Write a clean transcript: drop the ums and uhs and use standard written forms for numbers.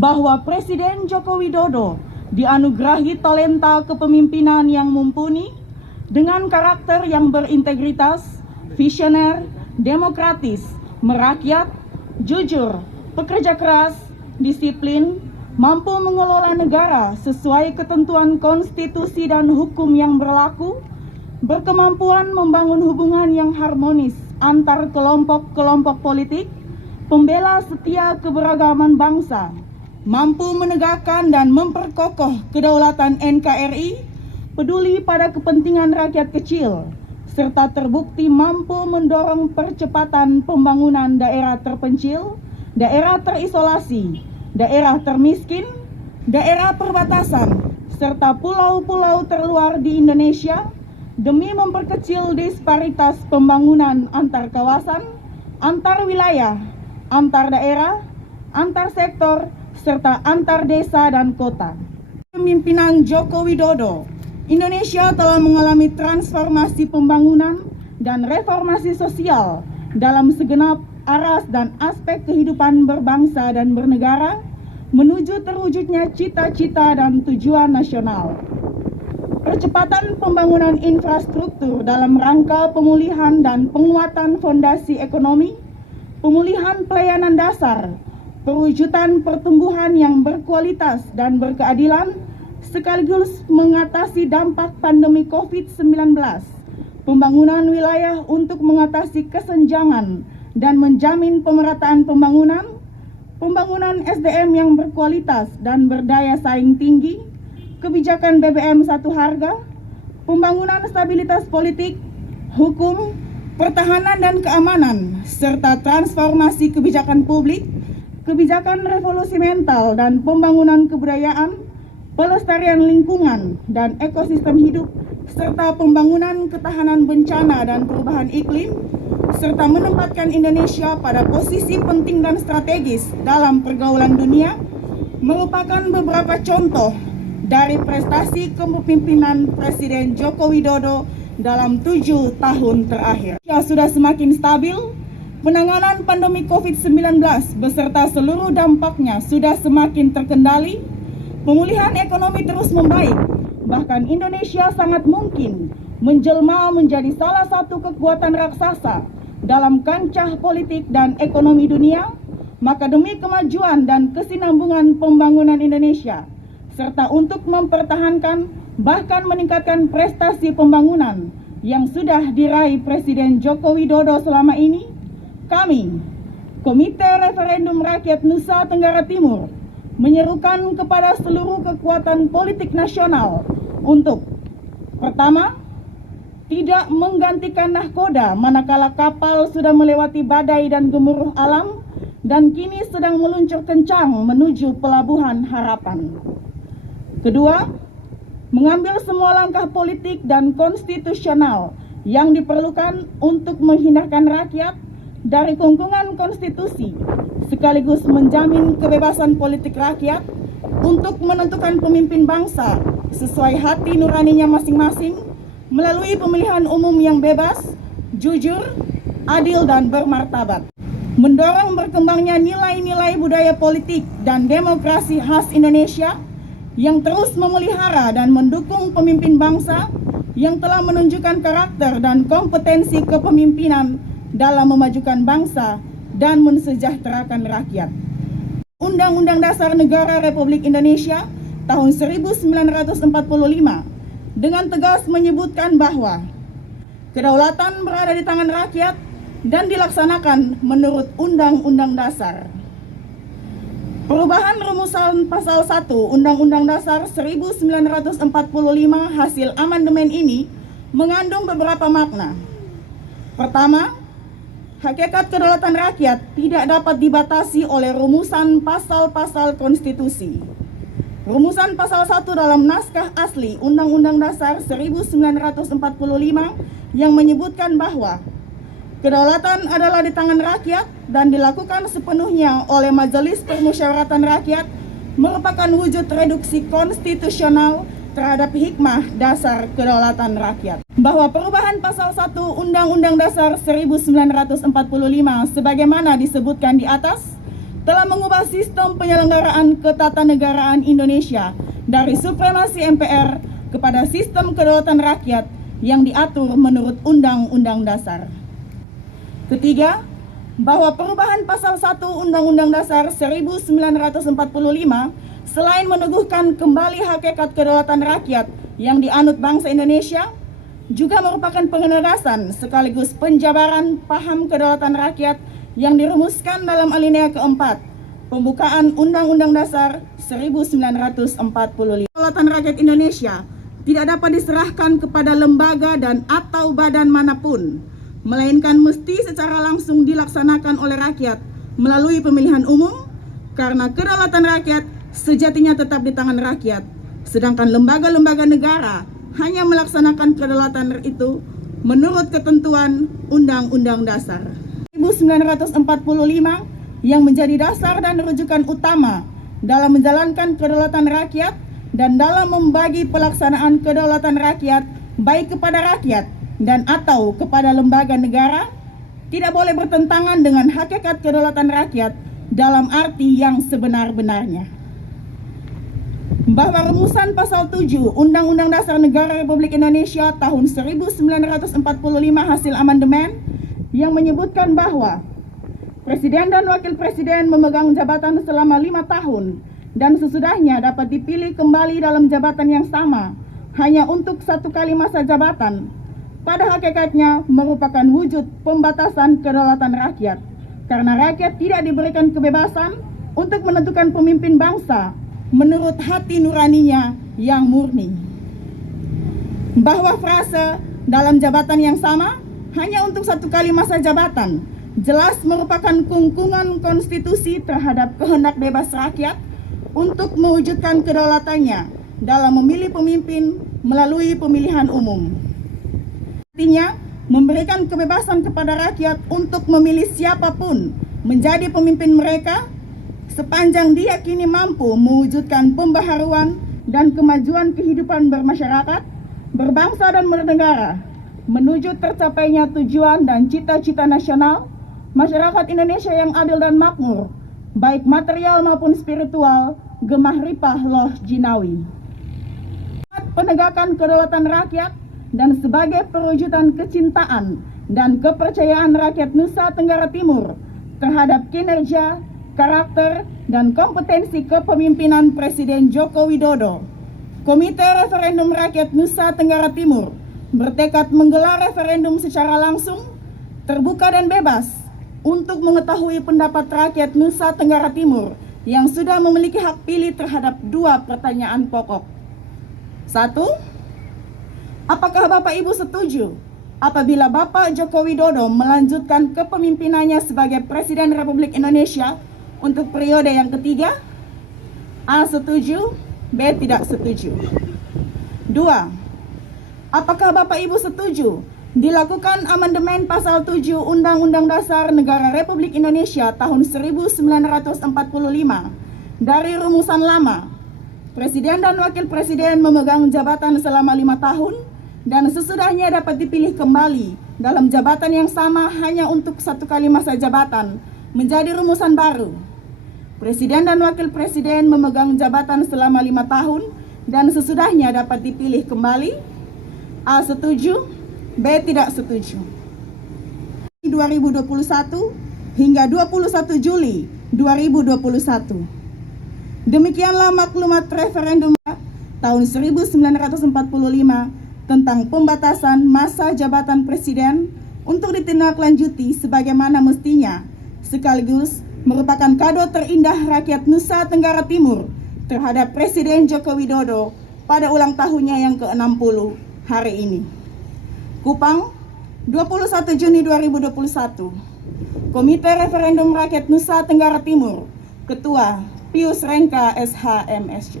bahwa Presiden Joko Widodo dianugerahi talenta kepemimpinan yang mumpuni dengan karakter yang berintegritas, visioner, demokratis, merakyat, jujur, pekerja keras, disiplin, mampu mengelola negara sesuai ketentuan konstitusi dan hukum yang berlaku, berkemampuan membangun hubungan yang harmonis antar kelompok-kelompok politik, pembela setia keberagaman bangsa, mampu menegakkan dan memperkokoh kedaulatan NKRI, peduli pada kepentingan rakyat kecil, serta terbukti mampu mendorong percepatan pembangunan daerah terpencil, daerah terisolasi, daerah termiskin, daerah perbatasan, serta pulau-pulau terluar di Indonesia demi memperkecil disparitas pembangunan antar kawasan, antar wilayah, antar daerah, antar sektor, serta antar desa dan kota. Kepemimpinan Joko Widodo, Indonesia telah mengalami transformasi pembangunan dan reformasi sosial dalam segenap aras dan aspek kehidupan berbangsa dan bernegara menuju terwujudnya cita-cita dan tujuan nasional. Percepatan pembangunan infrastruktur dalam rangka pemulihan dan penguatan fondasi ekonomi, pemulihan pelayanan dasar, perwujudan pertumbuhan yang berkualitas dan berkeadilan, sekaligus mengatasi dampak pandemi COVID-19, pembangunan wilayah untuk mengatasi kesenjangan dan menjamin pemerataan pembangunan, pembangunan SDM yang berkualitas dan berdaya saing tinggi, kebijakan BBM satu harga, pembangunan stabilitas politik, hukum, pertahanan dan keamanan, serta transformasi kebijakan publik, kebijakan revolusi mental dan pembangunan kebudayaan, pelestarian lingkungan dan ekosistem hidup, serta pembangunan ketahanan bencana dan perubahan iklim, serta menempatkan Indonesia pada posisi penting dan strategis dalam pergaulan dunia, merupakan beberapa contoh dari prestasi kepemimpinan Presiden Joko Widodo dalam 7 tahun terakhir. Sudah semakin stabil, penanganan pandemi COVID-19 beserta seluruh dampaknya sudah semakin terkendali, pemulihan ekonomi terus membaik, bahkan Indonesia sangat mungkin menjelma menjadi salah satu kekuatan raksasa dalam kancah politik dan ekonomi dunia. Maka demi kemajuan dan kesinambungan pembangunan Indonesia, serta untuk mempertahankan bahkan meningkatkan prestasi pembangunan yang sudah diraih Presiden Joko Widodo selama ini, kami, Komite Referendum Rakyat Nusa Tenggara Timur, menyerukan kepada seluruh kekuatan politik nasional untuk: pertama, tidak menggantikan nahkoda manakala kapal sudah melewati badai dan gemuruh alam dan kini sedang meluncur kencang menuju pelabuhan harapan. Kedua, mengambil semua langkah politik dan konstitusional yang diperlukan untuk menghindarkan rakyat dari kungkungan konstitusi, sekaligus menjamin kebebasan politik rakyat untuk menentukan pemimpin bangsa sesuai hati nuraninya masing-masing melalui pemilihan umum yang bebas, jujur, adil, dan bermartabat. Mendorong berkembangnya nilai-nilai budaya politik dan demokrasi khas Indonesia yang terus memelihara dan mendukung pemimpin bangsa yang telah menunjukkan karakter dan kompetensi kepemimpinan dalam memajukan bangsa dan mensejahterakan rakyat. Undang-Undang Dasar Negara Republik Indonesia tahun 1945 dengan tegas menyebutkan bahwa kedaulatan berada di tangan rakyat dan dilaksanakan menurut Undang-Undang Dasar. Perubahan rumusan pasal 1 Undang-Undang Dasar 1945 hasil amandemen ini mengandung beberapa makna. Pertama, hakikat kedaulatan rakyat tidak dapat dibatasi oleh rumusan pasal-pasal konstitusi. Rumusan pasal 1 dalam naskah asli Undang-Undang Dasar 1945 yang menyebutkan bahwa kedaulatan adalah di tangan rakyat dan dilakukan sepenuhnya oleh Majelis Permusyawaratan Rakyat merupakan wujud reduksi konstitusional terhadap hikmah dasar kedaulatan rakyat. Bahwa perubahan pasal 1 Undang-Undang Dasar 1945 sebagaimana disebutkan di atas telah mengubah sistem penyelenggaraan ketatanegaraan Indonesia dari supremasi MPR kepada sistem kedaulatan rakyat yang diatur menurut Undang-Undang Dasar. Ketiga, bahwa perubahan pasal 1 Undang-Undang Dasar 1945 selain meneguhkan kembali hakikat kedaulatan rakyat yang dianut bangsa Indonesia, juga merupakan penegasan sekaligus penjabaran paham kedaulatan rakyat yang dirumuskan dalam alinea keempat pembukaan Undang-Undang Dasar 1945. Kedaulatan rakyat Indonesia tidak dapat diserahkan kepada lembaga dan atau badan manapun, melainkan mesti secara langsung dilaksanakan oleh rakyat melalui pemilihan umum, karena kedaulatan rakyat sejatinya tetap di tangan rakyat, sedangkan lembaga-lembaga negara hanya melaksanakan kedaulatan itu menurut ketentuan Undang-Undang Dasar 1945 yang menjadi dasar dan rujukan utama dalam menjalankan kedaulatan rakyat dan dalam membagi pelaksanaan kedaulatan rakyat baik kepada rakyat dan atau kepada lembaga negara, tidak boleh bertentangan dengan hakikat kedaulatan rakyat dalam arti yang sebenar-benarnya. Bahwa rumusan pasal 7 Undang-Undang Dasar Negara Republik Indonesia tahun 1945 hasil amandemen yang menyebutkan bahwa Presiden dan Wakil Presiden memegang jabatan selama 5 tahun dan sesudahnya dapat dipilih kembali dalam jabatan yang sama hanya untuk 1 kali masa jabatan, pada hakikatnya merupakan wujud pembatasan kedaulatan rakyat, karena rakyat tidak diberikan kebebasan untuk menentukan pemimpin bangsa menurut hati nuraninya yang murni. Bahwa frase dalam jabatan yang sama hanya untuk 1 kali masa jabatan jelas merupakan kungkungan konstitusi terhadap kehendak bebas rakyat untuk mewujudkan kedaulatannya dalam memilih pemimpin melalui pemilihan umum. Artinya, memberikan kebebasan kepada rakyat untuk memilih siapapun menjadi pemimpin mereka sepanjang diyakini mampu mewujudkan pembaharuan dan kemajuan kehidupan bermasyarakat, berbangsa dan bernegara menuju tercapainya tujuan dan cita-cita nasional masyarakat Indonesia yang adil dan makmur, baik material maupun spiritual, gemah ripah loh jinawi. Penegakan kedaulatan rakyat dan sebagai perwujudan kecintaan dan kepercayaan rakyat Nusa Tenggara Timur terhadap kinerja, karakter, dan kompetensi kepemimpinan Presiden Joko Widodo, Komite Referendum Rakyat Nusa Tenggara Timur bertekad menggelar referendum secara langsung, terbuka dan bebas untuk mengetahui pendapat rakyat Nusa Tenggara Timur yang sudah memiliki hak pilih terhadap 2 pertanyaan pokok. 1. Apakah Bapak Ibu setuju apabila Bapak Joko Widodo melanjutkan kepemimpinannya sebagai Presiden Republik Indonesia untuk periode yang ketiga? A. Setuju, B. Tidak setuju. 2. Apakah Bapak Ibu setuju dilakukan amandemen pasal 7 Undang-Undang Dasar Negara Republik Indonesia tahun 1945 dari rumusan lama, Presiden dan Wakil Presiden memegang jabatan selama 5 tahun dan sesudahnya dapat dipilih kembali dalam jabatan yang sama hanya untuk 1 kali masa jabatan menjadi rumusan baru. Presiden dan Wakil Presiden memegang jabatan selama 5 tahun dan sesudahnya dapat dipilih kembali. A. Setuju, B. Tidak setuju. 2021 hingga 21 Juli 2021. Demikianlah maklumat referendum tahun 1945 tentang pembatasan masa jabatan presiden untuk ditindaklanjuti sebagaimana mestinya, sekaligus merupakan kado terindah rakyat Nusa Tenggara Timur terhadap Presiden Joko Widodo pada ulang tahunnya yang ke-60 hari ini. Kupang, 21 Juni 2021. Komite Referendum Rakyat Nusa Tenggara Timur, Ketua Pius Rengka, SH, MSc.